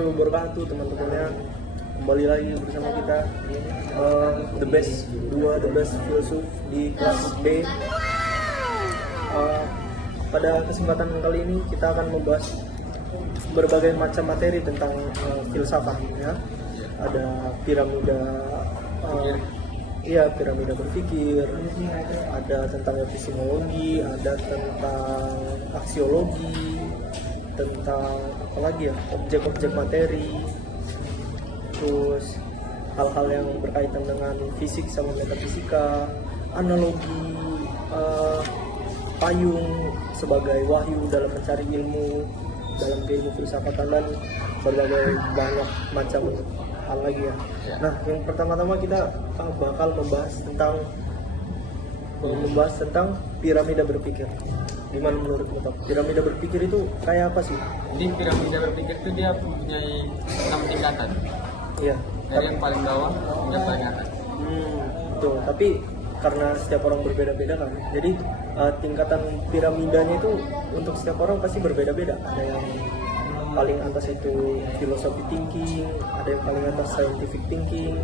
warahmatullahi wabarakatuh teman-temannya. Kembali lagi bersama kita the best filsuf di kelas B. Pada kesempatan kali ini kita akan membahas berbagai macam materi tentang filsafat ya. Ada piramida piramida berpikir, ada tentang epistemologi, ada tentang aksiologi, tentang apa lagi ya, objek-objek materi, terus hal-hal yang berkaitan dengan fisik sama metafisika, analogi, payung sebagai wahyu dalam mencari ilmu dalam ilmu filsafatan, dan berbagai banyak macam hal lagi ya. Nah, yang pertama-tama kita bakal membahas tentang piramida berpikir. Gimana menurut Bapak? Piramida berpikir itu kayak apa sih? Jadi piramida berpikir itu dia mempunyai 6 tingkatan. Iya. Dari yang paling bawah hingga paling atas. Betul. Tapi karena setiap orang berbeda-beda kan, jadi tingkatan piramidanya itu untuk setiap orang pasti berbeda-beda. Ada yang paling atas itu philosophy thinking, ada yang paling atas scientific thinking.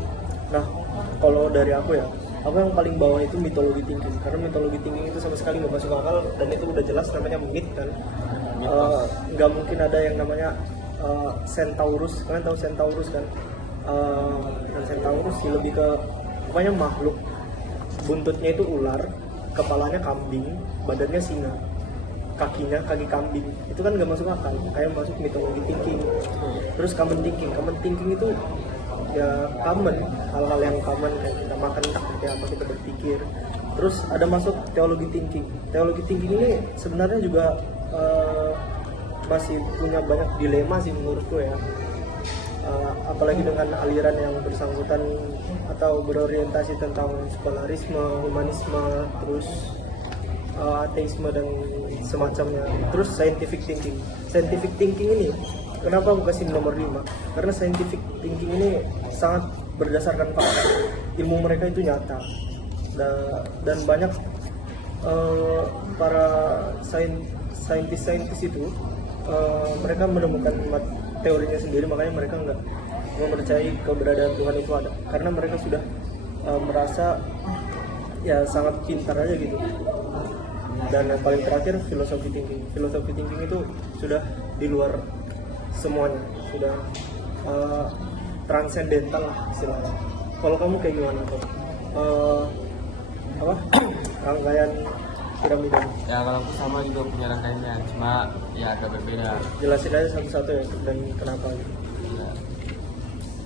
Nah, kalau dari aku yang paling bawah itu mythology thinking, karena mythology thinking itu sama sekali nggak masuk akal, dan itu udah jelas namanya myth kan. Nggak mungkin ada yang namanya Centaurus. Kalian tahu Centaurus kan? Dan Centaurus sih lebih ke pokoknya makhluk, buntutnya itu ular, kepalanya kambing, badannya singa, kakinya kaki kambing. Itu kan nggak masuk akal, kayak masuk mythology thinking. Terus common thinking itu ya common, hal-hal yang common kayak kita makan, kayak apa kita berpikir. Terus ada masuk theology thinking ini sebenarnya juga masih punya banyak dilema sih menurutku ya. Apalagi dengan aliran yang bersangkutan atau berorientasi tentang sekularisme, humanisme, terus ateisme dan semacamnya. Terus scientific thinking ini kenapa aku kasih nomor 5? Karena scientific thinking ini sangat berdasarkan fakta. Ilmu mereka itu nyata. Dan banyak para saintis itu mereka menemukan teorinya sendiri, makanya mereka nggak mempercayai keberadaan Tuhan itu ada, karena mereka sudah merasa ya sangat pintar aja gitu. Dan yang paling terakhir philosophy thinking itu sudah di luar semuanya, sudah transcendental lah istilahnya. Kalau kamu kayak gimana tuh? Rangkaian piramida? Ya kalau aku sama juga punya rangkaiannya, cuma ya agak berbeda. Jelasin aja satu-satu ya, dan kenapa gitu. Ya.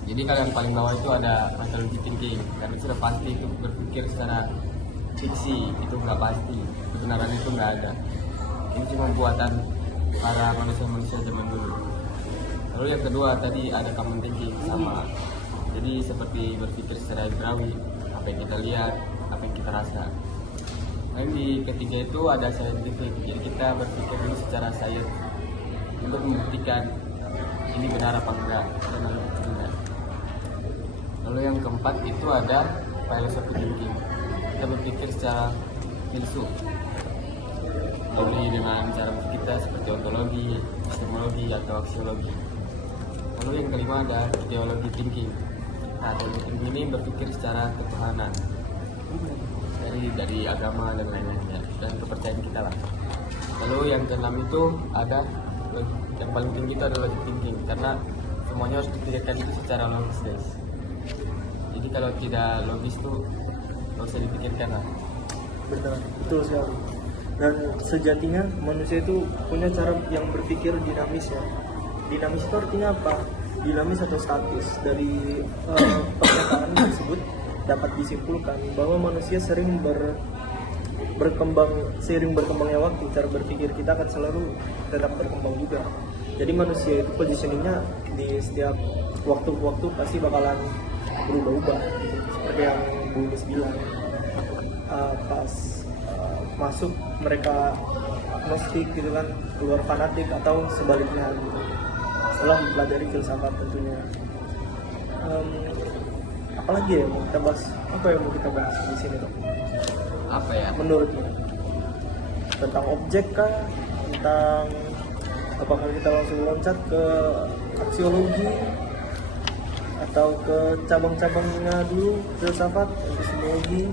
Jadi kalau yang paling bawah itu ada mythology thinking, karena sudah pasti itu berpikir secara fiksi, itu nggak pasti, kebenaran itu nggak ada. Ini cuma buatan para manusia zaman dulu. Lalu yang kedua tadi ada common thinking, sama. Jadi seperti berpikir secara ibrawi, apa yang kita lihat, apa yang kita rasa. Lalu di ketiga itu ada scientific, jadi kita berpikir dulu secara sains untuk membuktikan ini benar apa enggak, dan lalu enggak. Lalu yang keempat itu ada philosophy thinking, kita berpikir secara filsuf, jadi dengan cara berpikir kita seperti ontologi, epistemologi atau aksiologi. Lalu yang kelima ada theology thinking. Nah, theology thinking ini berpikir secara ketuhanan, dari agama dan lain-lainnya, dan kepercayaan kita lah. Lalu yang keenam itu ada yang paling tinggi itu adalah logic thinking, karena semuanya harus dipikirkan itu secara logis guys. Jadi kalau tidak logis tuh nggak usah dipikirkan lah. Benar, betul sekali. Dan sejatinya manusia itu punya cara yang berpikir dinamis ya. Dinamis itu artinya apa? Dinamis atau statis. Dari pernyataan tersebut dapat disimpulkan bahwa manusia sering seiring berkembangnya waktu, cara berpikir kita akan selalu tetap berkembang juga. Jadi manusia itu positioningnya di setiap waktu pasti bakalan berubah-ubah gitu. Seperti yang Bu Nis bilang, pas masuk mereka agnostik gitu kan, keluar fanatik, atau sebaliknya gitu, setelah mempelajari filsafat tentunya. Apalagi ya mau kita bahas? Apa yang mau kita bahas di sini dong? Apa ya? Menurutmu tentang objek kah? Tentang apakah kita langsung loncat ke aksiologi atau ke cabang-cabangnya dulu, filsafat, epistemologi?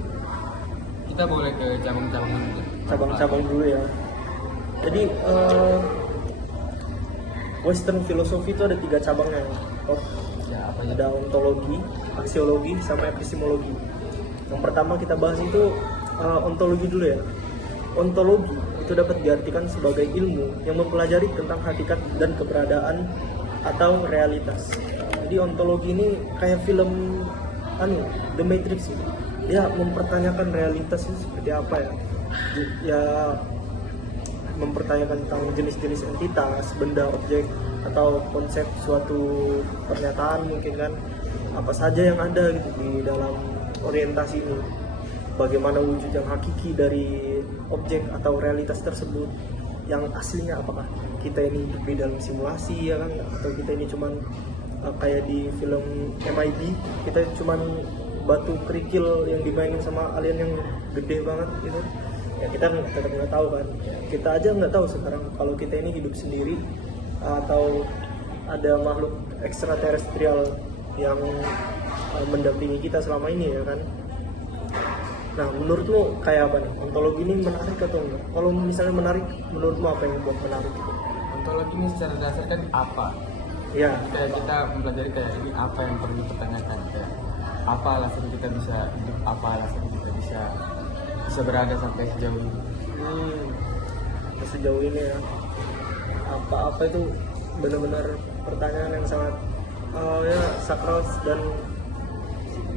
Kita boleh ke cabang-cabang dulu. Cabang-cabang dulu ya. Jadi Western philosophy itu ada 3 cabangnya. Ya, apa aja? Ada ontologi, aksiologi, sama epistemologi. Yang pertama kita bahas itu ontologi dulu ya. Ontologi itu dapat diartikan sebagai ilmu yang mempelajari tentang hakikat dan keberadaan atau realitas. Jadi ontologi ini kayak film The Matrix gitu. Dia mempertanyakan realitas itu seperti apa ya. Ya mempertanyakan tentang jenis-jenis entitas, benda, objek, atau konsep suatu pernyataan mungkin kan, apa saja yang ada gitu di dalam orientasi ini, bagaimana wujud yang hakiki dari objek atau realitas tersebut, yang aslinya apakah kita ini hidup di dalam simulasi ya kan, atau kita ini cuman kayak di film MIB, kita cuman batu kerikil yang dimainin sama alien yang gede banget gitu. Ya kita tetap nggak tahu kan, kita aja nggak tahu sekarang kalau kita ini hidup sendiri atau ada makhluk ekstraterestrial yang mendampingi kita selama ini ya kan. Nah menurutmu kayak apa nih, ontologi ini menarik atau enggak? Kalau misalnya menarik, menurutmu apa yang membuat menarik? Ontologi ini secara dasar kan apa? Ya, Kayak kita mempelajari kayak ini apa yang perlu dipertanyakan, kayak apa alasan kita bisa hidup, apa alasan kita bisa berada sampai sejauh ini. Sejauh ini ya, apa itu benar-benar pertanyaan yang sangat ya sakral dan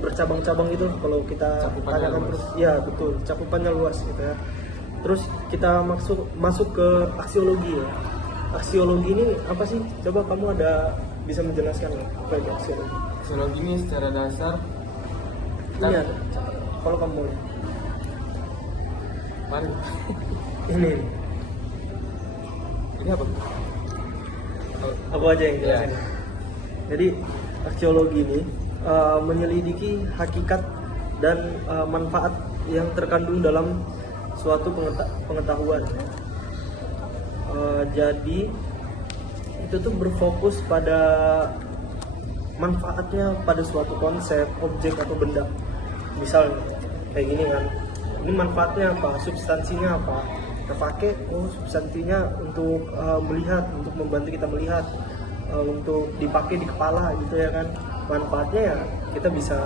bercabang-cabang gitu kalau kita Cakupannya tanyakan luas. terus. Ya betul, cakupannya luas gitu ya. Terus kita masuk ke aksiologi ya. Aksiologi ini apa sih? Coba kamu bisa menjelaskan nggak apa itu aksiologi? Aksiologi ini secara dasar Ini ada. Kalau kamu boleh. mari Ini apa? aku aja yang jelasin. Ya. Jadi aksiologi ini menyelidiki hakikat dan manfaat yang terkandung dalam suatu pengetahuan. Jadi itu tuh berfokus pada manfaatnya pada suatu konsep, objek atau benda. Misalnya kayak gini kan, ini manfaatnya apa, substansinya apa, kita pakai substansinya untuk melihat, untuk membantu kita melihat, untuk dipakai di kepala gitu ya kan. Manfaatnya ya kita bisa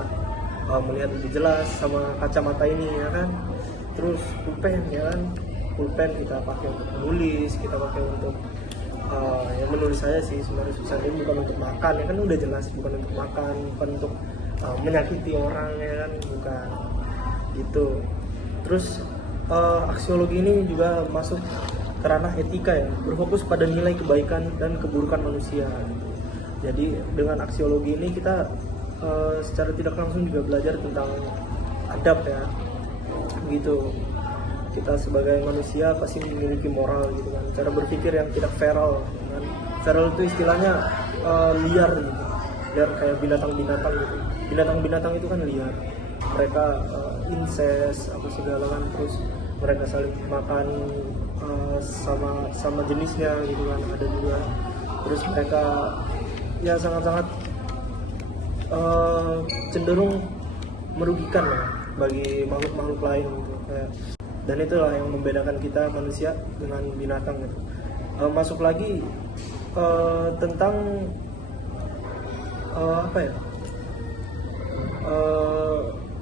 melihat lebih jelas sama kacamata ini ya kan. Terus pulpen ya kan, pulpen kita pakai untuk menulis, kita pakai untuk yang menurut saya sih sebenarnya susah ini bukan untuk makan ya kan, udah jelas bukan untuk makan, bukan untuk menyakiti orang ya kan, bukan gitu. Terus aksiologi ini juga masuk ke ranah etika ya, berfokus pada nilai kebaikan dan keburukan manusia gitu. Jadi dengan aksiologi ini kita secara tidak langsung juga belajar tentang adab ya gitu. Kita sebagai manusia pasti memiliki moral gitu kan, cara berpikir yang tidak feral kan. Feral itu istilahnya liar gitu, liar kayak binatang-binatang gitu. Binatang-binatang itu kan liar, mereka incest apa segala kan, terus mereka saling makan sama jenisnya gitu kan, ada juga. Terus mereka ya sangat-sangat cenderung merugikan ya bagi makhluk-makhluk lain gitu kayak. Dan itulah yang membedakan kita manusia dengan binatang gitu. Masuk lagi tentang apa ya,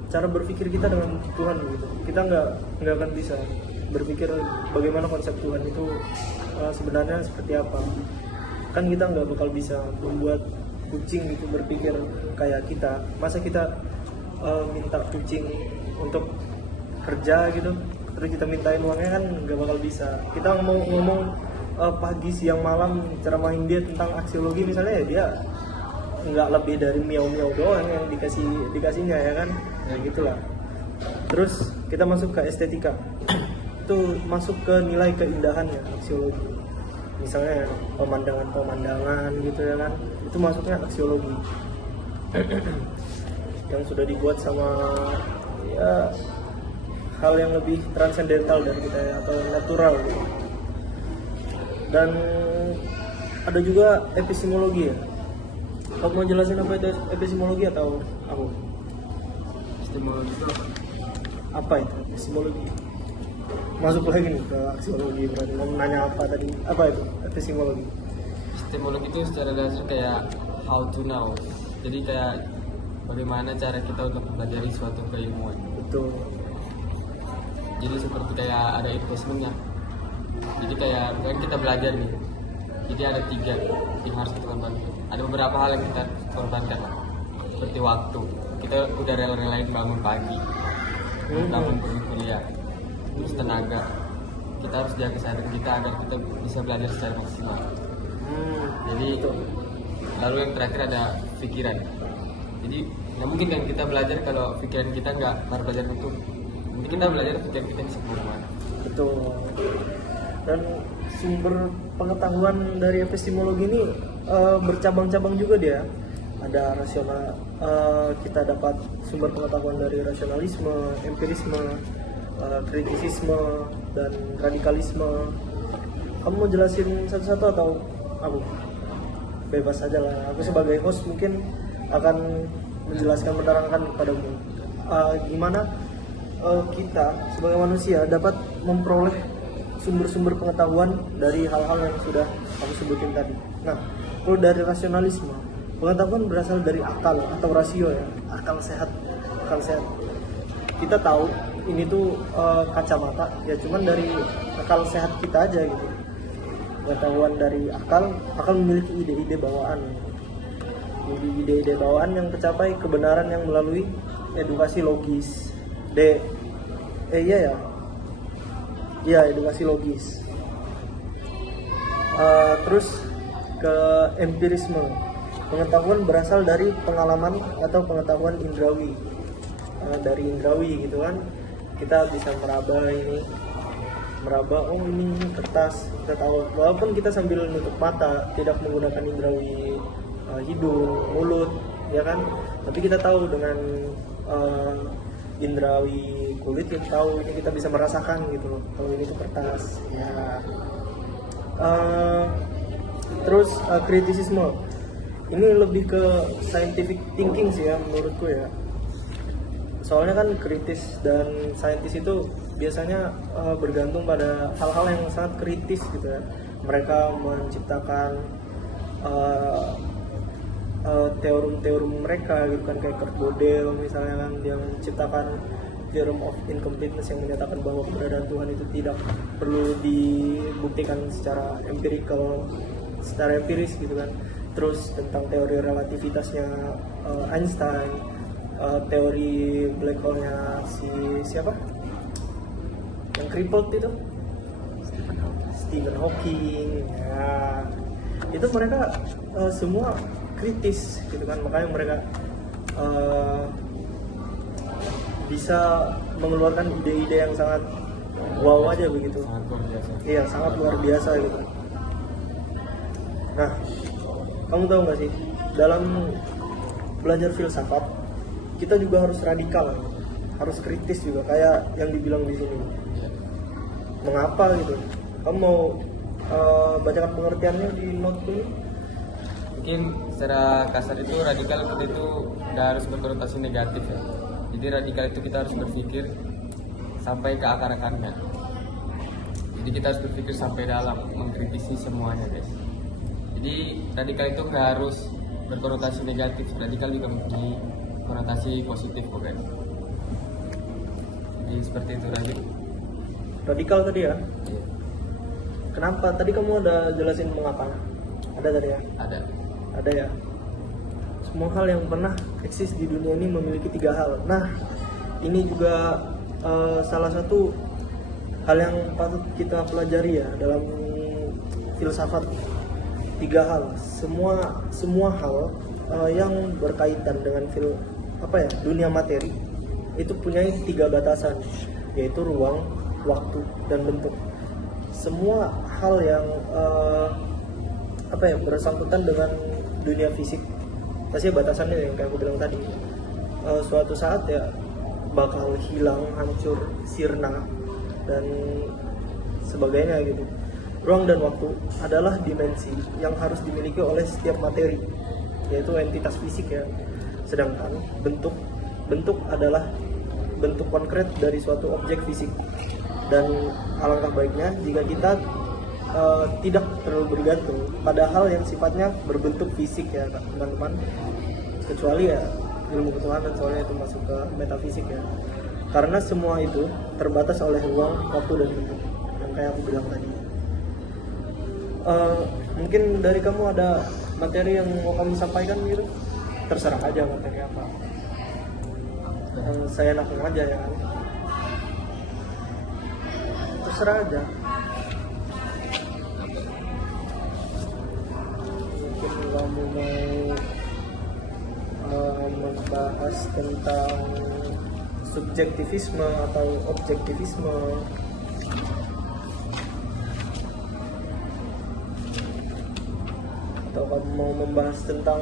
cara berpikir kita dengan Tuhan gitu. Kita nggak akan bisa berpikir bagaimana konsep Tuhan itu sebenarnya seperti apa. Kan kita nggak bakal bisa membuat kucing gitu berpikir kayak kita. Masa kita minta kucing untuk kerja gitu, terus kita mintain uangnya, kan nggak bakal bisa. Kita mau ngomong pagi siang malam ceramahin dia tentang aksiologi misalnya, ya dia nggak lebih dari miau-miau doang yang dikasihnya ya kan, ya gitulah. Terus kita masuk ke estetika, itu masuk ke nilai keindahan ya aksiologi. Misalnya pemandangan gitu ya kan, itu masuknya aksiologi yang sudah dibuat sama ya hal yang lebih transendental dari kita ya, atau natural gitu. Dan ada juga epistemologi ya. Kamu mau jelasin apa itu epistemologi atau apa? Epistemologi itu apa? Apa itu epistemologi? Masuk lagi nih ke aksiologi, berarti kamu nanya apa tadi? Apa itu epistemologi? Epistemologi itu secara dasar kayak how to know. Jadi kayak bagaimana cara kita untuk mempelajari suatu keilmuan. Betul. Jadi seperti kayak ada investmentnya. Jadi kayak kan kita belajar nih. Jadi ada 3 yang harus kita korbankan. Ada beberapa hal yang kita korbankan lah. Seperti waktu. Kita udah rela-relain bangun pagi, bangun pergi kuliah, terus tenaga. Kita harus jaga kesehatan kita agar kita bisa belajar secara maksimal. Jadi lalu yang terakhir ada pikiran. Jadi nggak mungkin kan kita belajar kalau pikiran kita nggak baru belajar itu. Mungkin kita belajar pikiran kita bisa kemana-mana. Betul. Dan sumber pengetahuan dari epistemologi ini bercabang-cabang juga dia. Ada rasional, kita dapat sumber pengetahuan dari rasionalisme, empirisme, kritisisme, dan radikalisme. Kamu mau jelasin satu-satu atau aku? Bebas aja lah. Aku sebagai host mungkin akan menjelaskan, menerangkan padamu gimana kita sebagai manusia dapat memperoleh sumber-sumber pengetahuan dari hal-hal yang sudah aku sebutin tadi. Nah, kalau dari rasionalisme, pengetahuan berasal dari akal atau rasio ya, akal sehat. Kita tahu ini tuh kacamata, ya cuman dari akal sehat kita aja gitu. Pengetahuan dari akal memiliki ide-ide bawaan. Jadi ide-ide bawaan yang tercapai kebenaran yang melalui edukasi logis. Edukasi logis. Terus ke empirisme. Pengetahuan berasal dari pengalaman atau pengetahuan indrawi. Dari indrawi gitu kan, kita bisa meraba oh ini kertas, kita tahu walaupun kita sambil nutup mata, tidak menggunakan indrawi hidung, mulut, ya kan, tapi kita tahu dengan indrawi kulit, kita tahu ini, kita bisa merasakan gitu loh kalau ini tuh kertas ya. Terus kritisisme ini lebih ke scientific thinking sih ya menurutku ya. Soalnya kan kritis dan saintis itu biasanya bergantung pada hal-hal yang sangat kritis gitu ya. Mereka menciptakan teorem mereka gitu kan, kayak Kurt Gödel misalnya kan, yang menciptakan theorem of incompleteness yang menyatakan bahwa keberadaan Tuhan itu tidak perlu dibuktikan secara empiris gitu kan. Terus tentang teori relativitasnya Einstein, teori black hole-nya siapa? Yang crippled itu? Stephen Hawking. Ya. Itu mereka semua kritis gitu kan, makanya mereka bisa mengeluarkan ide-ide yang sangat wow aja begitu. Sangat luar biasa. Iya, sangat luar biasa gitu. Nah, kamu tahu nggak sih, dalam belajar filsafat kita juga harus radikal, harus kritis juga, kayak yang dibilang di sini. Mengapa gitu? Kamu mau bacakan pengertiannya di note ini? Mungkin secara kasar itu radikal itu udah harus berkonotasi negatif ya. Jadi radikal itu kita harus berpikir sampai ke akar-akarnya. Jadi kita harus berpikir sampai dalam, mengkritisi semuanya guys. Jadi radikal itu nggak harus berkonotasi negatif, radikal juga mempunyai konotasi positif kok guys. Jadi seperti itu Radikal tadi ya? Iya. Kenapa? Tadi kamu udah jelasin mengapa? Ada tadi ya? Ada ya. Semua hal yang pernah eksis di dunia ini memiliki 3 hal. Nah, ini juga salah satu hal yang patut kita pelajari ya dalam filsafat. 3 hal. Semua hal yang berkaitan dengan dunia materi itu punya 3 batasan, yaitu ruang, waktu, dan bentuk. Semua hal yang bersangkutan dengan dunia fisik pasti batasannya yang kayak aku bilang tadi, suatu saat ya bakal hilang, hancur, sirna, dan sebagainya gitu. Ruang dan waktu adalah dimensi yang harus dimiliki oleh setiap materi. yaitu entitas fisik ya. Sedangkan bentuk adalah bentuk konkret dari suatu objek fisik. Dan alangkah baiknya jika kita tidak terlalu bergantung pada hal yang sifatnya berbentuk fisik ya teman-teman, kecuali ya ilmu ketuhanan, soalnya itu masuk ke metafisik ya, karena semua itu terbatas oleh ruang, waktu, dan bentuk yang kayak aku bilang tadi. Mungkin dari kamu ada materi yang mau kamu sampaikan gitu, terserah aja materi apa, saya enak aja ya kan, terserah aja. Mungkin kamu mau membahas tentang subjektivisme atau objektivisme, atau kamu mau membahas tentang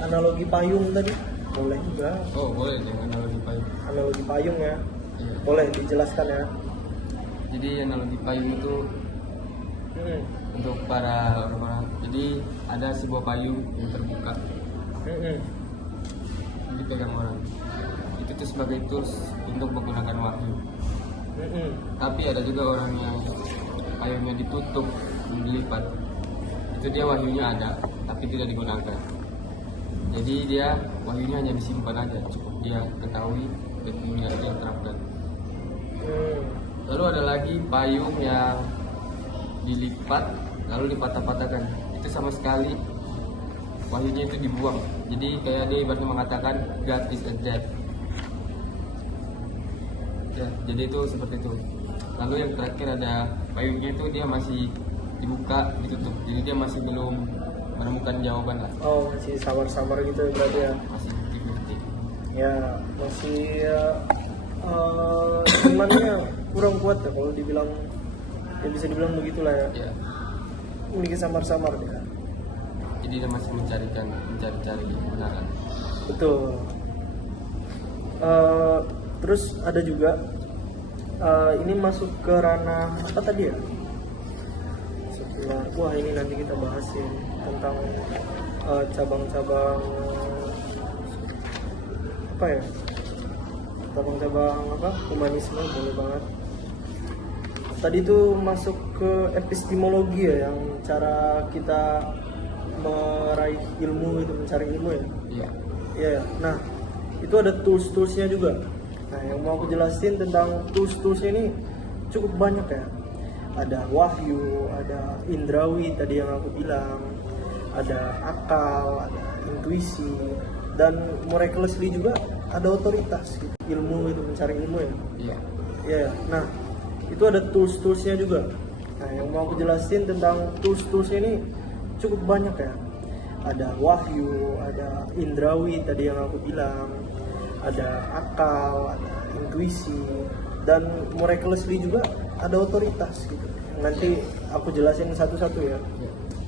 analogi payung tadi, boleh juga. Oh boleh deh, analogi payung. Analogi payung ya, Iya. boleh dijelaskan ya. Jadi analogi payung itu untuk para orang-orang. Jadi ada sebuah payung yang terbuka, dipegang orang. Itu tuh sebagai tools untuk menggunakan wahyu. Tapi ada juga orang yang payungnya ditutup, dilipat. Itu dia wahyunya ada, tapi tidak digunakan. Jadi dia wahyunya hanya disimpan aja, cukup dia ketahui dan kemudian dia terapkan. Lalu ada lagi payung yang dilipat lalu dipatah-patahkan. Itu sama sekali wahyunya itu dibuang. Jadi kayak dia ibaratnya mengatakan God is a dead. Ya, jadi itu seperti itu. Lalu yang terakhir ada payungnya itu dia masih dibuka, ditutup. Jadi dia masih belum menemukan jawaban lah. Oh, masih samar-samar gitu berarti ya. Masih 50-50. Ya, masih imannya kurang kuat ya kalau dibilang, ya bisa dibilang begitulah ya. Ya. Memiliki samar-samar ya. Jadi dia masih mencari kebenaran. Betul. Terus ada juga ini masuk ke ranah apa tadi ya? Wah, ini nanti kita bahasin tentang cabang-cabang apa ya? Cabang-cabang apa? Humanisme, boleh banget. Tadi itu masuk ke epistemologi ya, yang cara kita meraih ilmu itu, mencari ilmu ya. Iya. Iya. Nah, itu ada tools-toolsnya juga. Nah, yang mau aku jelasin tentang tools-toolsnya ini cukup banyak ya. Ada wahyu, ada indrawi tadi yang aku bilang, ada akal, ada intuisi, dan miraculously juga ada otoritas gitu. Ilmu itu, mencari ilmu ya. Iya. Iya. Nah, itu ada tools-toolsnya juga. Nah, yang mau aku jelasin tentang tools-toolsnya ini cukup banyak ya. Ada wahyu, ada indrawi tadi yang aku bilang, ada akal, ada intuisi, dan miraculously juga ada otoritas gitu. Nanti aku jelasin satu-satu ya.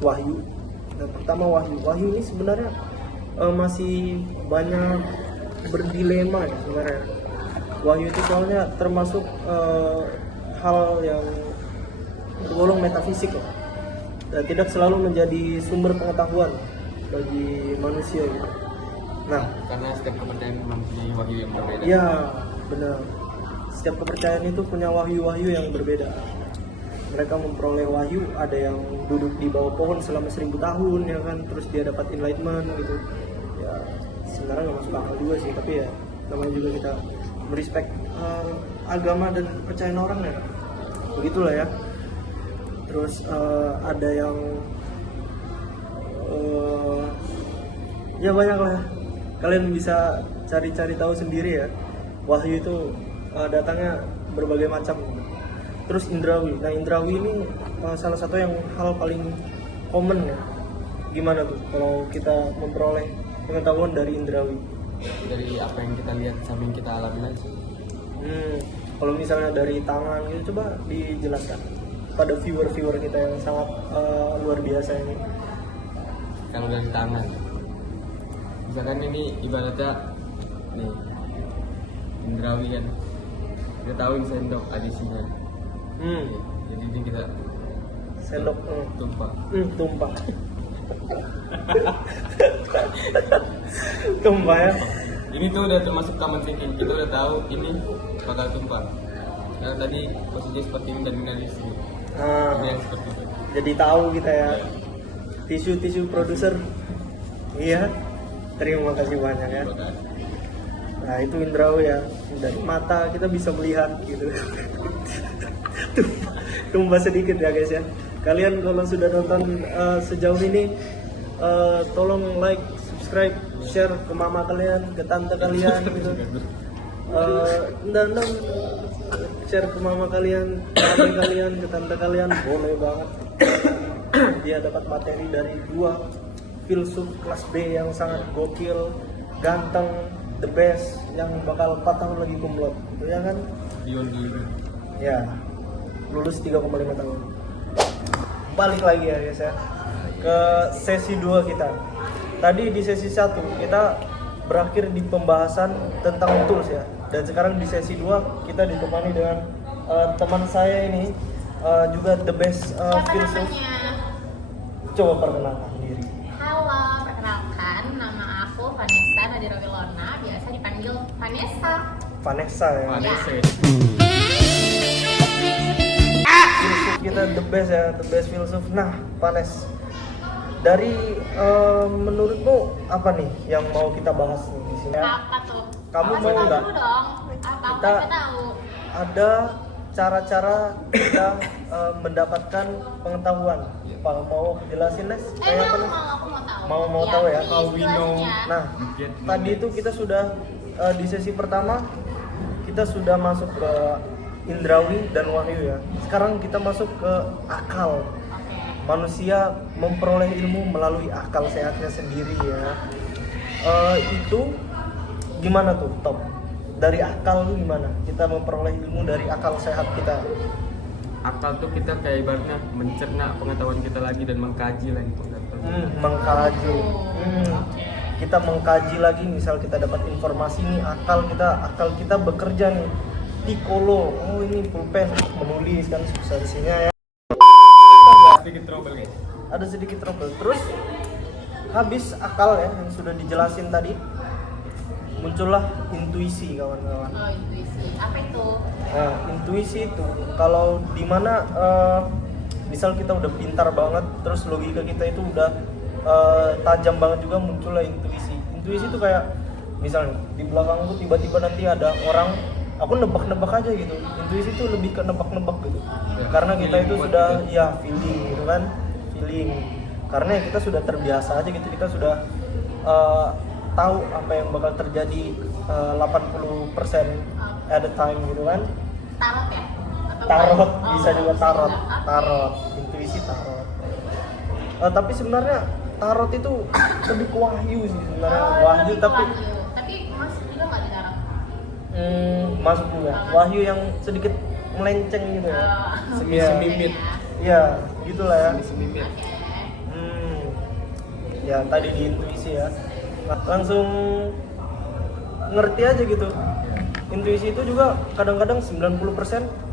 Wahyu. Nah, pertama wahyu. Wahyu ini sebenarnya masih banyak berdilema ya sebenarnya. Wahyu itu soalnya termasuk hal yang tergolong metafisik ya. Dan tidak selalu menjadi sumber pengetahuan bagi manusia gitu. Nah, Karena setiap kepercayaan mempunyai wahyu yang berbeda. ya benar. Setiap kepercayaan itu punya wahyu-wahyu yang berbeda. Mereka memperoleh wahyu, ada yang duduk di bawah pohon selama 1000 tahun ya kan, terus dia dapat enlightenment gitu. Ya sebenarnya nggak masuk akal juga sih, tapi ya namanya juga kita merespek agama dan kepercayaan orang ya. Begitulah ya. Terus ada yang ya banyak lah. Kalian bisa cari-cari tahu sendiri ya. Wahyu itu datangnya berbagai macam. Terus indrawi. Nah, indrawi ini salah satu yang hal paling common ya. Gimana tuh kalau kita memperoleh pengetahuan dari indrawi? Dari apa yang kita lihat sampai yang kita alami aja. Kalau misalnya dari tangan gitu, coba dijelaskan pada viewer-viewer kita yang sangat luar biasa ini. Kalau dari tangan, misalkan ini ibaratnya nih indrawi kan, kita tahu ini sendok adisinya. Jadi ini kita Sendok tumpah. tumpah. Tumpah ya. Ini tuh udah termasuk taman thinking. Kita udah tahu ini bakal tumpah. Karena tadi posisinya seperti ini dan ini sini. Nah, Ini yang seperti itu. jadi tahu kita ya. Tisu produser. Iya. Terima kasih banyak ya. Terima kasih. Nah itu Indrawi ya, dari mata kita bisa melihat gitu. Tumpah sedikit ya guys ya. Kalian kalau sudah nonton sejauh ini, tolong like, subscribe, share ke mama kalian, ke tante kalian gitu. Dan share ke mama kalian, ke adik kalian, ke tante kalian, boleh banget. Dia dapat materi dari 2 filsuf kelas B yang sangat gokil, ganteng, the best, yang bakal 4 tahun lagi kumlot, gitu ya kan? Dion dulu. Ya, lulus 3,5 tahun. Balik lagi ya guys ya, ke sesi 2 kita. Tadi di sesi 1 kita berakhir di pembahasan tentang tools ya. Dan sekarang di sesi 2 kita ditemani dengan teman saya ini, juga the best Siapa filsuf. namanya? Coba perkenalkan diri. Halo, perkenalkan nama aku Vanessa Nadira Wilona, biasa dipanggil Vanessa. Vanessa ya. Vanessa. Filsuf kita the best ya, the best filsuf. Nah, Vanes, dari menurutmu apa nih yang mau kita bahas nih di sini? Apa tuh? Kamu Kasih mau tahu nggak? dulu dong. Apa aku Kita- nggak tahu? Ada cara-cara kita mendapatkan pengetahuan. Kalau mau jelasin Nes? Kayak apa Nes? Aku mau tahu. Mau tahu ya? please, How we know. jelasnya. Nah, tadi itu kita sudah di sesi pertama kita sudah masuk ke Indrawi dan Wahyu ya. Sekarang kita masuk ke akal. Oke. Manusia memperoleh ilmu melalui akal sehatnya sendiri ya. Itu gimana tuh top? Dari akal tuh gimana? Kita memperoleh ilmu dari akal sehat kita. Akal tuh kita kayak ibaratnya mencerna pengetahuan kita lagi dan mengkaji lagi pengetahuan. Mengkaji. Kita mengkaji lagi, misal kita dapat informasi nih, akal kita bekerja nih. Piccolo, oh ini pulpen menulis kan substansinya ya. Sedikit trouble guys. Ada sedikit trouble. Terus habis akal ya yang sudah dijelasin tadi, muncullah intuisi kawan-kawan. Oh, intuisi. Apa itu? Nah, intuisi itu kalau dimana misal kita udah pintar banget, terus logika kita itu udah tajam banget juga, muncullah intuisi. Intuisi itu kayak misalnya di belakangku tiba-tiba nanti ada orang, aku nebak-nebak aja gitu. Intuisi itu lebih ke nebak-nebak gitu. Karena kita itu sudah ya feeling gitu kan, feeling. Karena kita sudah terbiasa aja gitu, kita sudah tahu apa yang bakal terjadi 80% at a time gitu kan. Tarot ya? Atau Tarot, bukan? bisa juga tarot. Oke. Tarot, intuisi tarot. Tapi sebenarnya tarot itu lebih ke wahyu sih sebenarnya. Wahyu lebih ke tapi wahyu. Tapi masuk juga nggak di tarot? masuk juga. Wahyu yang sedikit melenceng gitu ya. Oh. Iya. Semimit. Iya, gitulah ya. Semimit. Ya tadi di intuisi ya. Langsung ngerti aja gitu. Intuisi itu juga kadang-kadang 90%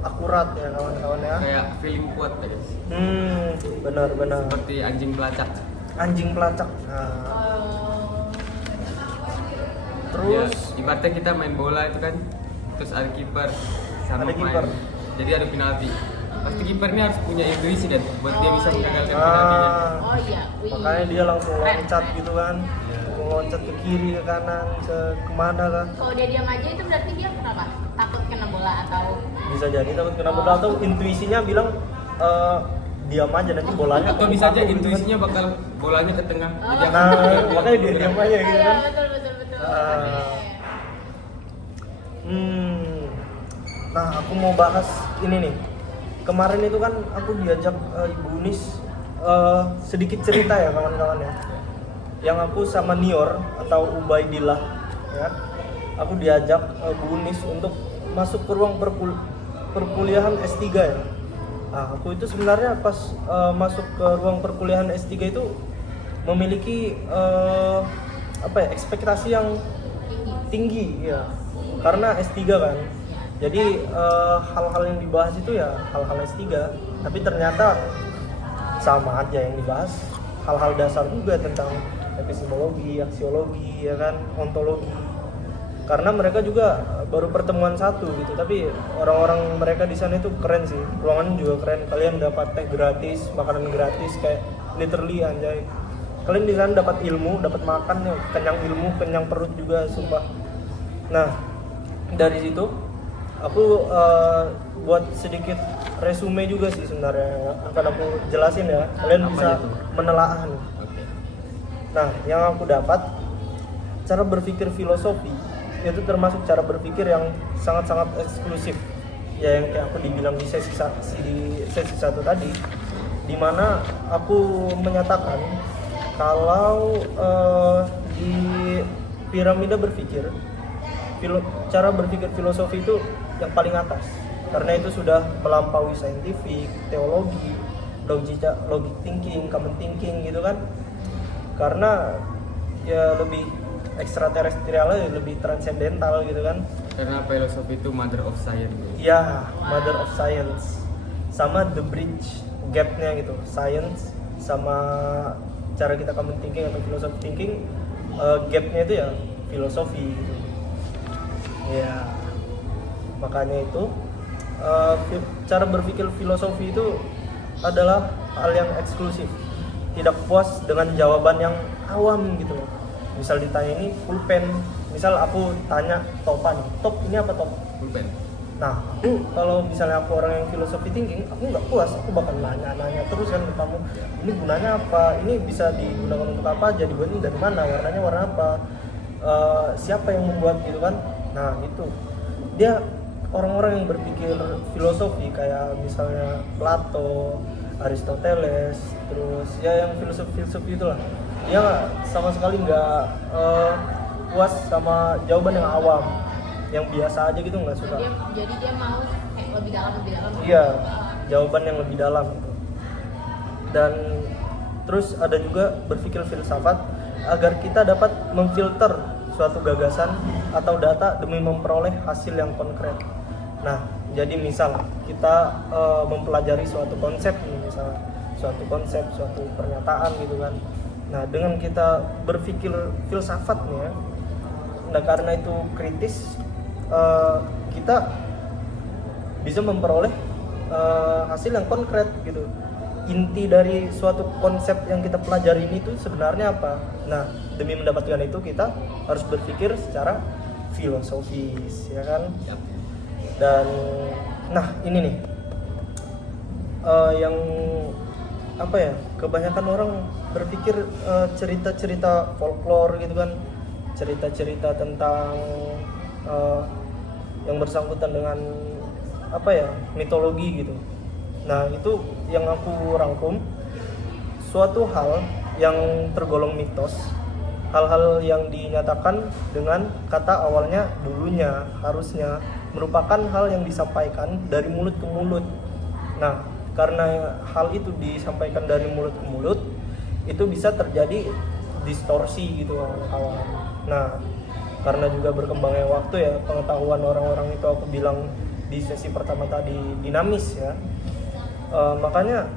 akurat ya kawan-kawan ya. Kayak feeling kuat ya guys. Benar-benar. Seperti anjing pelacak. Anjing pelacak. Nah, Oh. terus Ya, ibaratnya kita main bola itu kan, terus ada kiper sama Ada kiper. jadi ada penalti. Pasti kiper ini harus punya intuisi dan buat dia bisa menggagalkan penaltinya. Oh iya. Wih. makanya dia langsung Keren. loncat gitu kan. Iya. Loncat ke kiri, ke kanan, kemana kan. Kalau dia diam aja itu berarti dia kenapa? Takut kena bola atau? Bisa jadi takut kena bola atau intuisinya bilang diam aja nanti bolanya. Atau bisa aja gitu kan. intuisinya bakal bolanya ke tengah. Jadi Nah, akan- makanya dia diam aja gitu Iya kan. betul. Ah. Nah, aku mau bahas ini nih. Kemarin itu kan aku diajak Ibu Unis sedikit cerita ya kawan-kawan ya. Yang aku sama Nior atau Ubaidillah ya. Aku diajak Bu Unis untuk masuk ke ruang perkuliahan S3 ya. Nah, aku itu sebenarnya pas masuk ke ruang perkuliahan S3 itu memiliki ekspektasi yang tinggi ya. Karena S3 kan. Jadi hal-hal yang dibahas itu ya hal-hal S3, tapi ternyata sama aja yang dibahas hal-hal dasar juga tentang epistemologi, aksiologi, ya kan, ontologi. Karena mereka juga baru pertemuan satu gitu, tapi orang-orang mereka di sana itu keren sih, ruangan juga keren. Kalian dapat teh gratis, makanan gratis, kayak literally anjay. Kalian di sana dapat ilmu, dapat makan, ya, kenyang ilmu, kenyang perut juga, sumpah. Nah, dari situ aku buat sedikit resume juga sih sebenarnya, akan aku jelasin ya. Kalian Apa bisa itu? menelaah nih. Oke. Nah, yang aku dapat, cara berpikir filosofi itu termasuk cara berpikir yang sangat-sangat eksklusif. Ya yang kayak aku dibilang di sesi 1 tadi, di mana aku menyatakan kalau di piramida berpikir, cara berpikir filosofi itu yang paling atas. Karena itu sudah melampaui saintifik, teologi, logic thinking, common thinking gitu kan. Karena ya lebih ekstraterestrialnya, lebih transendental gitu kan. Karena filosofi itu mother of science. Ya, mother of science. Sama the bridge gapnya gitu, science sama cara kita common thinking atau philosophy thinking, gapnya itu ya filosofi gitu. Ya, makanya itu cara berpikir filosofi itu adalah hal yang eksklusif. Tidak puas dengan jawaban yang awam gitu loh. Misal ditanya ini pulpen, misal aku tanya topan, top ini apa top? Pulpen. Nah, aku kalau misalnya aku orang yang philosophy thinking, aku nggak puas, aku bakal nanya terus kan ke kamu, ini gunanya apa, ini bisa digunakan untuk apa, jadi ini dari mana, warnanya warna apa, siapa yang membuat gitu kan. Nah itu dia orang-orang yang berpikir filosofi kayak misalnya Plato, Aristoteles, terus ya yang filosofi itulah, dia sama sekali nggak puas sama jawaban yang awam, yang biasa aja gitu, nggak suka. Jadi dia mau lebih dalam. Iya, jawaban yang lebih dalam gitu. Dan terus ada juga berpikir filsafat agar kita dapat memfilter suatu gagasan atau data demi memperoleh hasil yang konkret. Nah, jadi misal kita mempelajari suatu konsep nih, misalnya suatu konsep, suatu pernyataan gitu kan. Nah, dengan kita berpikir filsafatnya, nah karena itu kritis, kita bisa memperoleh hasil yang konkret gitu. Inti dari suatu konsep yang kita pelajari ini tuh sebenarnya apa? Nah, demi mendapatkan itu kita harus berpikir secara filosofis, ya kan? Dan nah ini nih yang apa ya, kebanyakan orang berpikir cerita-cerita folklore gitu kan, cerita-cerita tentang yang bersangkutan dengan apa ya, mitologi gitu. Nah itu yang aku rangkum, suatu hal yang tergolong mitos, hal-hal yang dinyatakan dengan kata awalnya dulunya, harusnya, merupakan hal yang disampaikan dari mulut ke mulut. Nah, karena hal itu disampaikan dari mulut ke mulut, itu bisa terjadi distorsi gitu kawan-kawan. Nah, karena juga berkembangnya waktu ya, pengetahuan orang-orang itu aku bilang di sesi pertama tadi dinamis ya. Makanya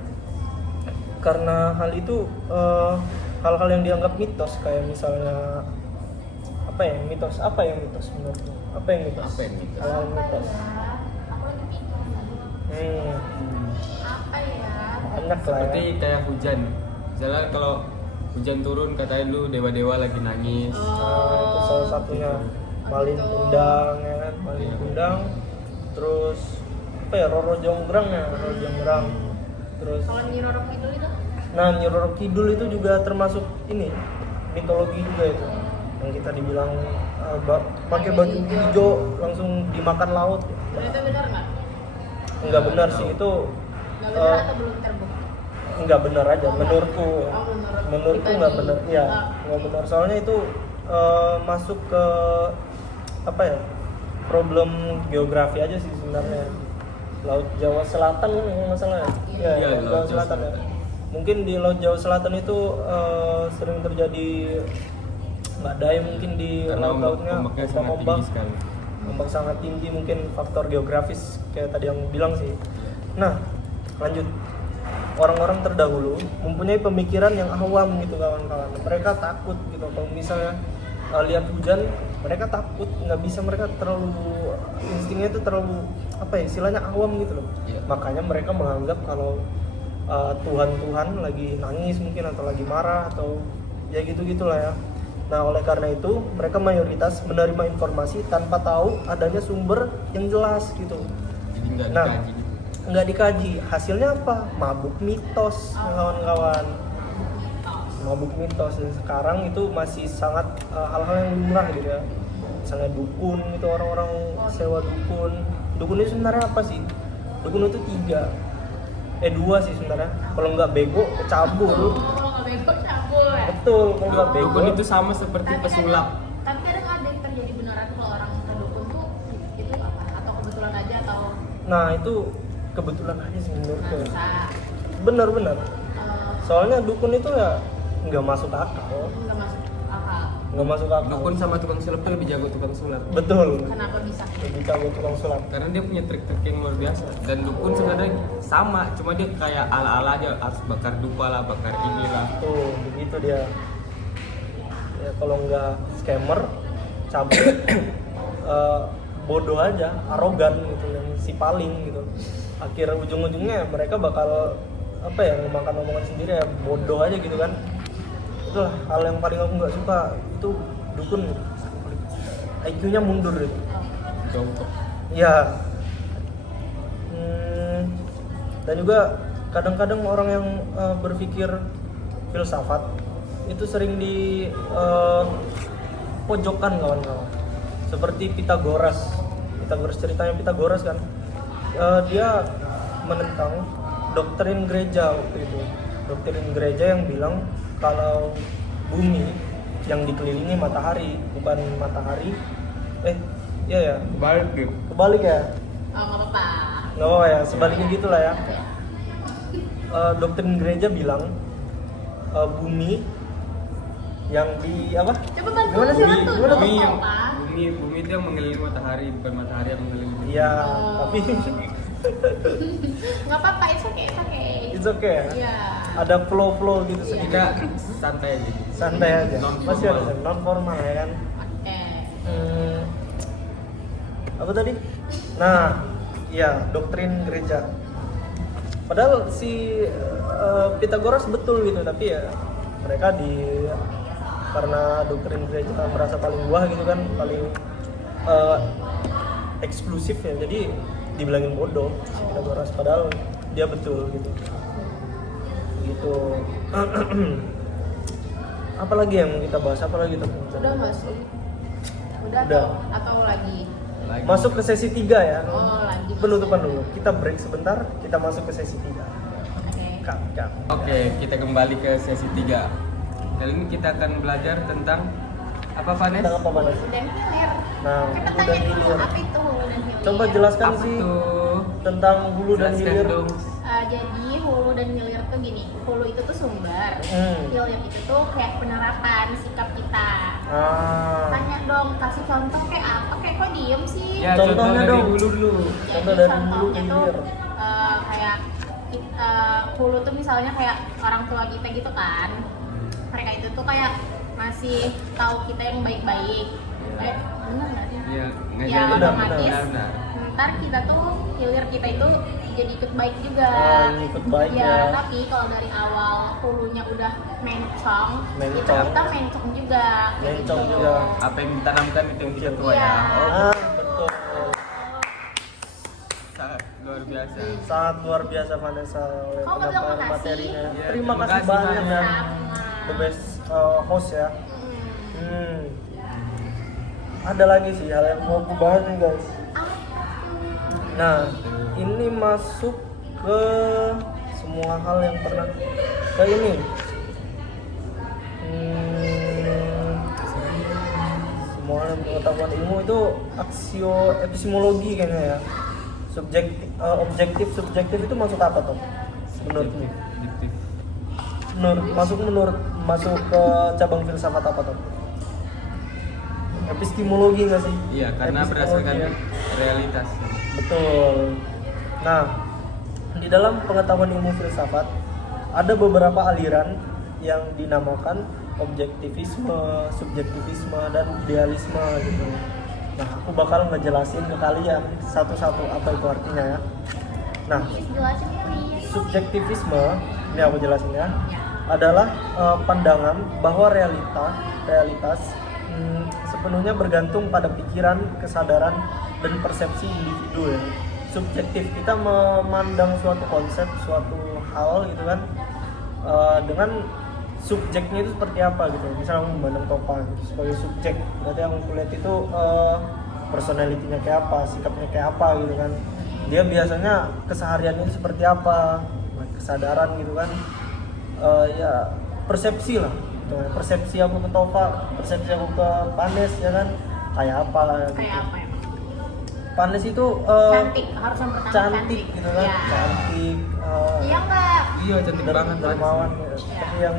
karena hal itu hal-hal yang dianggap mitos kayak misalnya apa yang mitos menurutmu? Apa yang mitos? Hal-hal mitos. Aku lagi bingung. Apa ya? Banyak lah Seperti ya. kayak hujan. Misalnya kalau hujan turun katanya lu dewa-dewa lagi nangis. Itu salah satunya. Malin Kundang ya kan, Malin Kundang. Terus apa ya, Roro Jonggrang ya, Roro Jonggrang. Terus Kalau Nyi Roro Kidul itu? nah, Nyi Roro Kidul itu juga termasuk ini mitologi juga itu, yang kita dibilang pakai baju hijau langsung dimakan laut. Itu benar nggak? Enggak benar sih itu. Nggak benar atau belum terbukti? Enggak benar aja menurutku. Menurutku pribadi. enggak benar. Iya, enggak benar. Soalnya itu masuk ke apa ya? Problem geografi aja sih sebenarnya. Laut Jawa Selatan kan yang masalah ya? Iya, Laut Jawa Selatan ya. Mungkin di Laut Jawa Selatan itu sering terjadi badai, mungkin di Karena laut-lautnya ombaknya sangat ombak-ombak. tinggi sekali. Ombak sangat tinggi, mungkin faktor geografis kayak tadi yang bilang sih. Nah, lanjut. orang-orang terdahulu mempunyai pemikiran yang awam gitu kawan-kawan. Mereka takut gitu kalau misalnya lihat hujan, mereka takut, nggak bisa, mereka terlalu instingnya itu terlalu apa ya istilahnya awam gitu loh. Iya. Makanya mereka menganggap kalau Tuhan lagi nangis mungkin atau lagi marah atau ya gitu-gitulah ya. Nah, oleh karena itu mereka mayoritas menerima informasi tanpa tahu adanya sumber yang jelas gitu. Jadi nggak Nah, dikaji gitu. nggak dikaji. Hasilnya apa? Mabuk mitos, kawan-kawan. Mabuk mitos, dan sekarang itu masih sangat hal-hal yang lumrah gitu ya. Misalnya dukun gitu, orang-orang sewa dukun. Dukun itu sebenarnya apa sih? Dukun itu 2 sih sebenarnya. Kalau nggak bego, cabul. Kalau nggak bego cabul ya. Betul, kalau nggak bego. Dukun itu sama seperti pesulap. Tapi kadang ada yang terjadi beneran kalau orang ke dukun tuh itu apa? Atau kebetulan aja atau Nah, itu kebetulan aja sih menurutku. bisa Benar-benar. Soalnya dukun itu ya nggak masuk akal. nggak masuk akal. Nggak masuk akal. Dukun sama tukang sulap tuh lebih jago tukang sulap. Betul. Kenapa bisa? Lebih cabut tukang sulap. Karena dia punya trik-trik yang luar biasa. Dan dukun sebenarnya sama, cuma dia kayak ala-ala aja, harus bakar dupa lah, bakar inilah. Tuh, begitu dia. Ya kalau nggak scammer, cabut, bodoh aja, arogan gitu, yang si paling gitu. Akhir ujung-ujungnya mereka bakal apa ya, memakan omongan sendiri ya, bodoh aja gitu kan. Itulah hal yang paling aku nggak suka, itu dukun gitu. IQ-nya mundur gitu. Jongkok. Ya. Dan juga kadang-kadang orang yang berpikir filsafat itu sering di pojokkan kawan-kawan. Seperti Pythagoras ceritanya Pythagoras kan, dia menentang doktrin gereja waktu itu. Doktrin gereja yang bilang kalau bumi yang dikelilingi matahari, bukan matahari. Iya ya, Balik gitu. kebalik ya. Oh, nggak apa-apa. Nggak apa-apa ya, sebaliknya gitulah ya. Doktrin gereja bilang bumi yang di apa? Coba bantu. Gimana sih? Bantu. Gimana, Bumi Apa? yang bumi itu yang mengelilingi matahari, bukan matahari yang mengelilingi. Iya, Oh. tapi Nggak apa-apa, it's okay. it's okay ya. Iya. Ada flow gitu Iya. sedikit, Kita santai aja. santai aja. Non-formal. Masih ada non formal ya kan. Oke. Apa tadi? Nah, iya, doktrin gereja. Padahal si Pythagoras betul gitu, tapi ya mereka karena doktrin gereja merasa paling wah gitu kan, paling eksklusif ya, jadi dibilangin bodoh si Pythagoras, padahal dia betul gitu. Gitu. Apalagi yang kita bahas? Apalagi kita Udah nggak sih? Udah. Udah. Atau lagi? Masuk ke sesi 3 ya. Oh, lagi. Penutupan dulu. Kita break sebentar, kita masuk ke sesi 3. Oke. Kak. Oke, kita kembali ke sesi 3. Kali ini kita akan belajar tentang apa, Vanes? Tentang apa, Vanes? Hulu dan hilir. Nah, Kita hulu dan tanya dulu hilir. apa itu hulu dan hilir? Coba jelaskan Apa sih tuh? tentang hulu dan Jelaskan hilir. dong. Jadi hulu dan hilir tuh gini. Hulu itu tuh sumber. Hilir itu tuh kayak penerapan sikap kita. Tanya dong, kasih contoh kayak apa? Kayak kok diem sih? Ya, Contohnya contoh dari dong. hulu dulu. Contoh Jadi dari hulu contohnya ke tuh hilir. kayak hulu tuh misalnya kayak orang tua kita gitu kan. Mereka itu tuh kayak masih tahu kita yang baik-baik. Bener nggak sih? Iya, Ya benar, otomatis benar. ntar kita tuh hilir kita itu jadi ikut baik juga. Ikut baik ya. ya. Tapi kalau dari awal hulunya udah mencong, itu Mencong. kita mencong juga. kayak Mencong gitu. juga. Apa yang ditanamkan itu yang kita tua Iya. ya. Oh, Betul. sangat luar biasa. Sangat luar biasa Vanessa oleh Kau nggak bilang penyampaian makasih? materinya. Iya, Terima terima kasih kasih, banyak Vanessa. ya. Sama. The best host ya. Hmm. Ada lagi sih hal yang mau aku bahas nih guys. Nah, ini masuk ke semua hal yang pernah kayak ini. Semua hal yang pengetahuan ilmu itu aksio epistemologi kayaknya ya. Objektif subjektif itu masuk apa tuh? Menurutmu? Subjektif. Masuk ke cabang filsafat apa tuh? Epistemologi nggak sih? Iya, karena Epistemologi berdasarkan ya. realitas. Betul. Nah, di dalam pengetahuan ilmu filsafat ada beberapa aliran yang dinamakan objektivisme, subjektivisme, dan idealisme gitu. Nah, aku bakal ngejelasin ke kalian satu-satu apa itu artinya ya. Nah, Jelasin please. subjektivisme, ini aku jelasin ya, Ya. adalah pandangan bahwa realitas sepenuhnya bergantung pada pikiran, kesadaran, dan persepsi individu ya. Subjektif, kita memandang suatu konsep, suatu hal gitu kan, dengan subjeknya itu seperti apa gitu. Misalnya aku memandang Tova gitu, sebagai subjek, berarti yang aku lihat itu personalitinya kayak apa, sikapnya kayak apa gitu kan. Dia biasanya kesehariannya itu seperti apa, kesadaran gitu kan. Ya persepsi lah gitu. Persepsi aku ke Tova, persepsi aku ke Panes ya kan, kayak apa gitu. Kayak apa ya? Panes itu Cantik, harus yang pertama cantik gitu kan, Ya. cantik, Iya enggak? Iya cantik banget. dermawan gitu. Tapi yang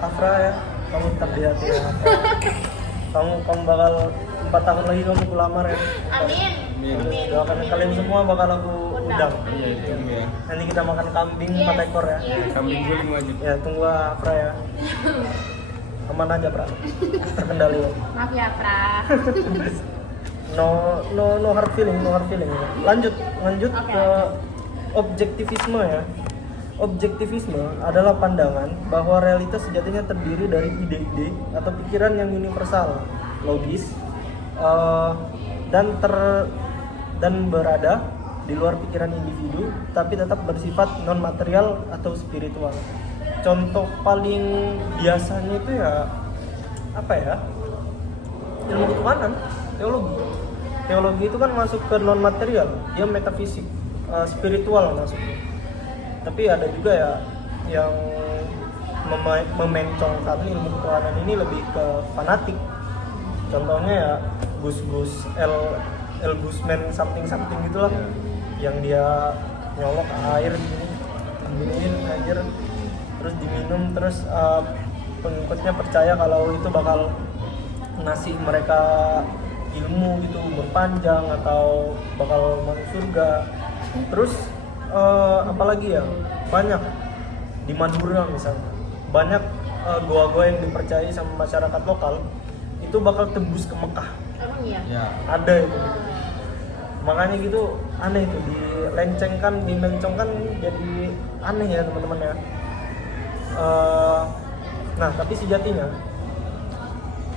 Afra ya, kamu tetap di hati ya, Afra. kamu bakal 4 tahun lagi kamu kulamar ya. Amin. Amin. Doakan kalian semua bakal aku undang. Iya itu ya. Nanti kita makan kambing Yes, 4 ekor ya. yes, Kambing yes. guling wajib. Ya tunggu Afra ya. Aman aja Pra, terkendali kok. Maaf ya, Pra. No hard feeling ya. Lanjut Oke. ke objektivisme ya. Objektivisme adalah pandangan bahwa realitas sejatinya terdiri dari ide-ide atau pikiran yang universal, logis, dan berada di luar pikiran individu, tapi tetap bersifat non material atau spiritual. Contoh paling biasanya itu ya apa ya? Ilmu ketuhanan, teologi. Teologi itu kan masuk ke non material, dia metafisik, spiritual masuknya. Tapi ada juga ya yang memencongkan ilmu ketuhanan ini lebih ke fanatik. Contohnya ya Gus El Gusman something gitulah, yang dia nyolok air gini air terus diminum, terus pengikutnya percaya kalau itu bakal ngasih mereka ilmu gitu berpanjang atau bakal masuk surga. Terus apalagi ya, banyak di Madura misalnya, banyak goa-goa yang dipercayai sama masyarakat lokal itu bakal tembus ke Mekah. Emang iya? Ya. Ada itu, makanya gitu aneh itu, dimencongkan jadi aneh ya teman-teman ya. Nah tapi sejatinya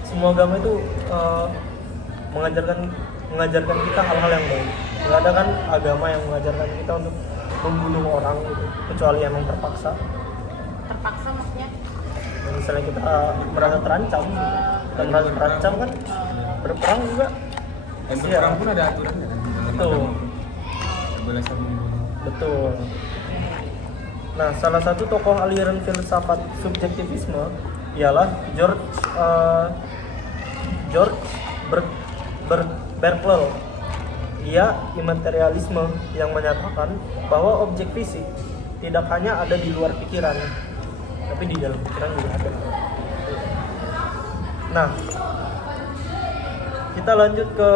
semua agama itu mengajarkan kita hal-hal yang baik. Nggak ada kan agama yang mengajarkan kita untuk membunuh orang gitu, kecuali emang terpaksa. Terpaksa maksudnya? Dan misalnya kita merasa terancam gitu. Kita merasa terancam kan, berperang juga. Dan Iya. berperang pun ada aturannya kan. Betul. Nggak boleh saling membunuh. Betul. Nah, salah satu tokoh aliran filsafat subjektivisme ialah George Berkeley. Ia imaterialisme yang menyatakan bahwa objek fisik tidak hanya ada di luar pikiran, tapi di dalam pikiran juga ada. Nah, kita lanjut ke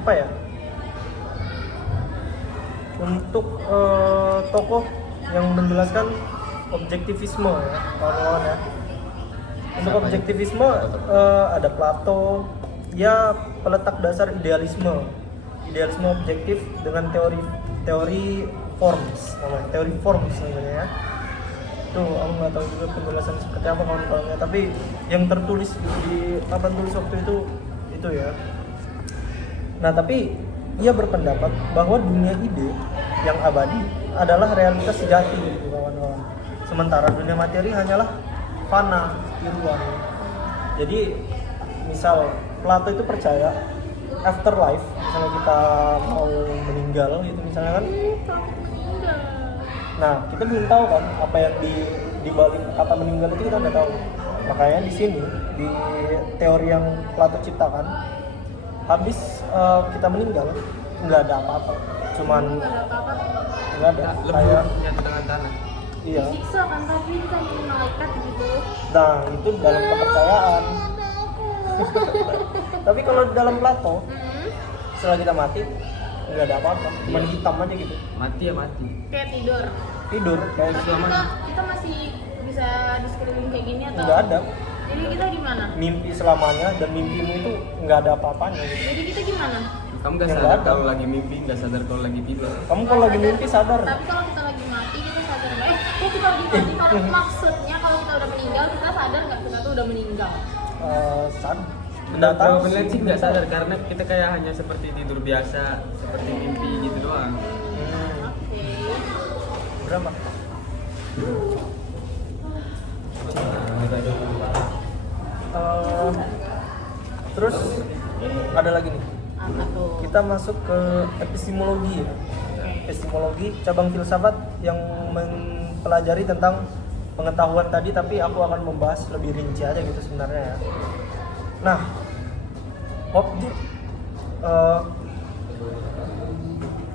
apa ya? Untuk tokoh yang menjelaskan objektivisme ya, kawan-kawan ya. Untuk objektivisme ada Plato, ya peletak dasar idealisme objektif dengan teori forms namanya ya. Tuh aku nggak tahu juga penjelasan seperti apa kawan-kawannya, tapi yang tertulis di papan tulis waktu itu ya. Nah tapi ia berpendapat bahwa dunia ide yang abadi adalah realitas sejati gitu kawan-kawan. Sementara dunia materi hanyalah fana, tiruan. Jadi misal Plato itu percaya afterlife, misalnya kita mau meninggal gitu misalnya kan. Nah kita belum tahu kan apa yang di balik kata meninggal itu, kita nggak tahu. Makanya di sini di teori yang Plato ciptakan, habis kita meninggal nggak ada apa-apa, cuman Nggak ada apa-apa. nggak ada kayak Lebur di tengah tanah. iya. Disiksa kan, tapi ditanya malaikat gitu. Nah itu dalam kepercayaan. Tapi kalau dalam Plato, setelah kita mati nggak ada apa-apa, cuma Iya. hitam aja gitu. Mati ya mati. Kayak tidur. Tidur kayak Tapi Selama- kita masih bisa di screening kayak gini atau? nggak ada. Jadi kita gimana? Mimpi selamanya dan mimpimu itu nggak ada apa-apanya gitu. Jadi kita gimana? Kamu nggak Yang sadar nggak ada. kalau lagi mimpi, nggak sadar kalau lagi tidur. Kamu kalau lagi mimpi sadar. Tapi kalau kita lagi mati kita sadar nggak? Kok kita lagi mati? Kalau maksudnya kalau kita udah meninggal kita sadar nggak kita tuh udah meninggal? Sadar. Nggak tahu peneliti sih nggak sadar karena kita kayak hanya seperti tidur biasa, seperti mimpi gitu doang. Oke. Berapa? Terus ada lagi nih. Apa tuh? Kita masuk ke epistemologi ya. Oke. Epistemologi cabang filsafat yang mempelajari tentang pengetahuan tadi, tapi aku akan membahas lebih rinci aja gitu sebenarnya ya. Nah, objek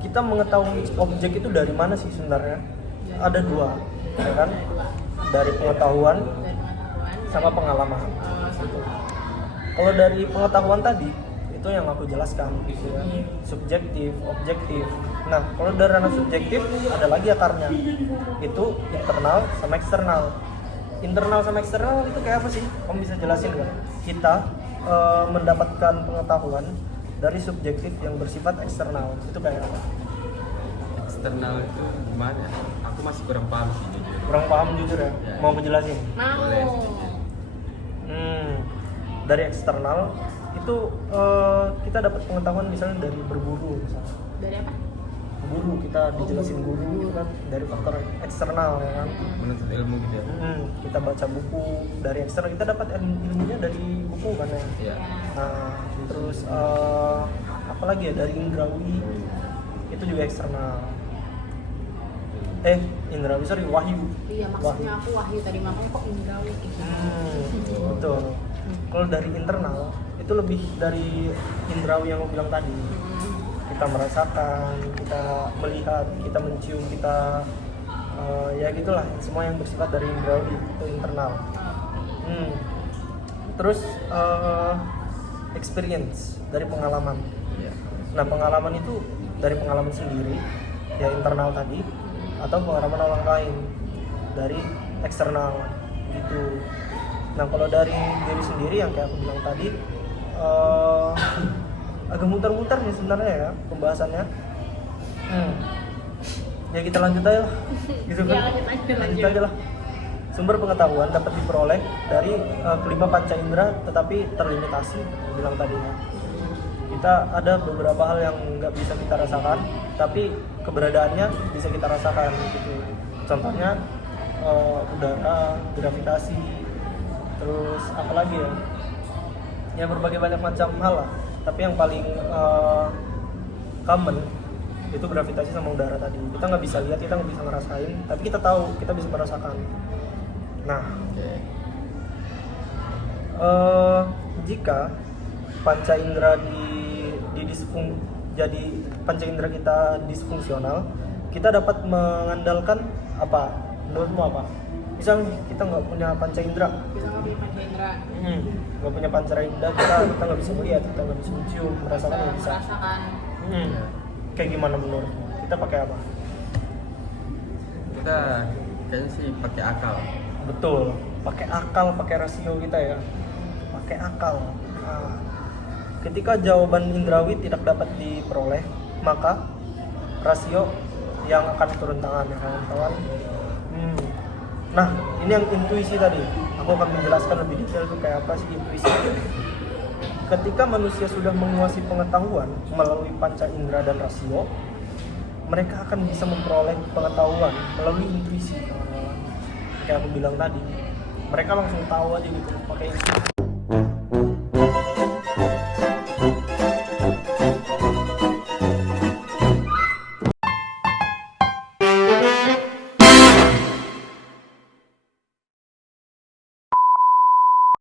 kita mengetahui objek itu dari mana sih sebenarnya? Ada dua, ya kan? Dari pengetahuan Dari pengetahuan. sama pengalaman. Sama. Kalau dari pengetahuan tadi itu yang aku jelaskan gitu ya, subjektif, objektif. Nah, kalau dari ranah subjektif ada lagi akarnya, itu internal sama eksternal. Internal sama eksternal itu kayak apa sih? Kamu bisa jelasin nggak? Kita mendapatkan pengetahuan dari subjektif yang bersifat eksternal, itu kayak apa? Eksternal itu gimana? Aku masih kurang paham sih jujur. Kurang paham jujur ya? Ya. Mau aku jelasin? Mau. Dari eksternal itu kita dapat pengetahuan misalnya dari berburu misalnya. Dari apa? Guru, kita dijelasin guru gitu kan dari faktor eksternal ya kan. Menuntut ilmu gitu ya. Kita baca buku dari eksternal, kita dapat ilmunya dari buku kan ya. Iya. Nah, terus apa lagi ya, dari indrawi itu juga eksternal. Indrawi, sorry, wahyu. Iya, maksudnya aku wahyu tadi makanya kok indrawi gitu. Betul. Kalau dari internal itu lebih dari indrawi yang aku bilang tadi. Kita merasakan, kita melihat, kita mencium, kita ya gitulah, semua yang bersifat dari indrawi itu internal. Terus experience dari pengalaman. Iya. Nah, pengalaman itu dari pengalaman sendiri ya, internal tadi, atau pengalaman orang lain dari eksternal gitu. Nah, kalau dari diri sendiri yang kayak aku bilang tadi agak muter-muter nih sebenarnya ya pembahasannya. Ya kita lanjut aja lah gitu kan. Ya, lanjut. Aja lah. Sumber pengetahuan dapat diperoleh dari kelima panca indera tetapi terlimitasi, aku bilang tadi ya. Kita ada beberapa hal yang nggak bisa kita rasakan tapi keberadaannya bisa kita rasakan gitu. Contohnya udara, gravitasi, terus apa lagi ya? Ya berbagai banyak macam hal lah. Tapi yang paling common itu gravitasi sama udara tadi. Kita nggak bisa lihat, kita nggak bisa ngerasain, tapi kita tahu, kita bisa merasakan. Nah, jika panca indera jadi panca indera kita disfungsional, kita dapat mengandalkan apa? Menurutmu apa? Misalnya kita nggak punya panca indera, Kita nggak punya panca indera. nggak punya panca indera, kita nggak bisa melihat, kita nggak bisa mencium, merasakan nggak bisa. Merasakan. Kayak gimana menurutmu? Kita pakai apa? Kita kayaknya sih pakai akal. Betul, pakai akal, pakai rasio kita ya, pakai akal. Nah, ketika jawaban indrawi tidak dapat diperoleh, maka rasio yang akan turun tangan ya kawan-kawan. Nah, ini yang intuisi tadi. Aku akan menjelaskan lebih detail itu kayak apa sih intuisi. Ketika manusia sudah menguasai pengetahuan melalui panca indera dan rasio, mereka akan bisa memperoleh pengetahuan melalui intuisi. Kayak aku bilang tadi, mereka langsung tahu aja gitu pakai intuisi.